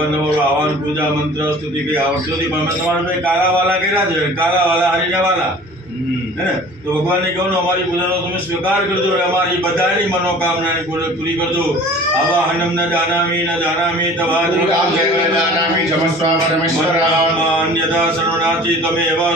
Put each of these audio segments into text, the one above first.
ભગવાન તમારું આહવાન પૂજા મંત્ર સ્તુતિ કઈ આવડતું નથી, પણ અમે તમારા ભાઈ કાલાવાલા કર્યા છે, કાલાવાલા હરીને વાલા હે ને, તો ભગવાનને કહો ને અમારી પૂજાનો તમે સ્વીકાર કરજો અને અમારી બધાની મનોકામનાની પૂરી કરજો. આવા હનમ ન જાનામી તવા જાનામી જમસ્વા પરમેશ્વરા અન્યથા શરણાર્થી તમે એવા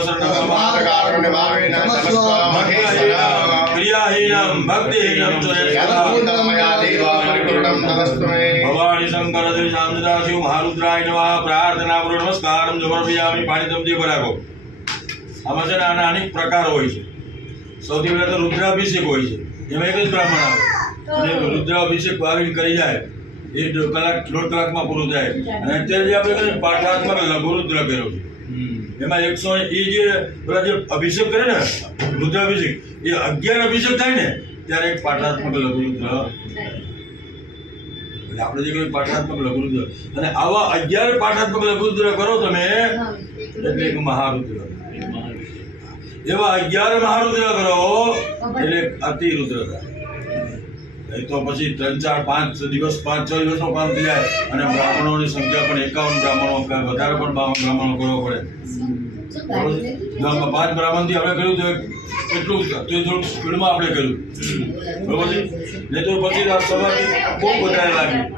કારણે ભાવે ન નમસ્વા મહેશ્વરા ક્રિયાહીનમ ભક્તિહીનમ યદભૂતમયા દેવા પરિપૂર્ણમ તદસ્તમે ભવાણી શંકર શ્રી શામદાસ શિવ મહારુદ્રાય નમઃ. પ્રાર્થના પૂર્વક નમસ્કારમ સમર્પયામિ. પાણી તમથી ભરાકો. આમાં છે ને આના અનેક પ્રકાર હોય છે. સૌથી પહેલા તો રુદ્રાભિષેક હોય છે, એમાં એક જ બ્રાહ્મણ આવે અને રુદ્રાભિષેક આવી કરી જાય એ 1 કલાક 1.5 કલાકમાં પૂરું થાય. અને અત્યારે જે આપણે પાઠાત્મક લઘુરુદ્ર કર્યો છે એમાં 100 એ જે પેલા જે અભિષેક કરે ને રુદ્રાભિષેક એ 11 અભિષેક થાય ને ત્યારે એક પાઠાત્મક લઘુરુદ્ર. એટલે આપણે જે કહીએ પાઠાત્મક લઘુરુદ્ર, અને આવા 11 પાઠાત્મક લઘુરુદ્ર કરો તમે એટલે એક મહારુદ્ર. એવા 11 મહારુદ્ર કરો એટલે અતિરુદ્ર થાય. એ તો પછી 3, 4, 5 દિવસ 5, 6 દિવસનો કામ થઈ જાય. અને બ્રાહ્મણોની સંખ્યા પણ 51 બ્રાહ્મણો, વધારે પણ 52 બ્રાહ્મણો કરવો પડે. 5 બ્રાહ્મણથી આપણે કર્યું તો એટલું થોડુંક સ્પીડમાં આપણે કર્યું, બરોબર છે. નહીં તો પછી સવારથી બહુ વધારે લાગ્યું.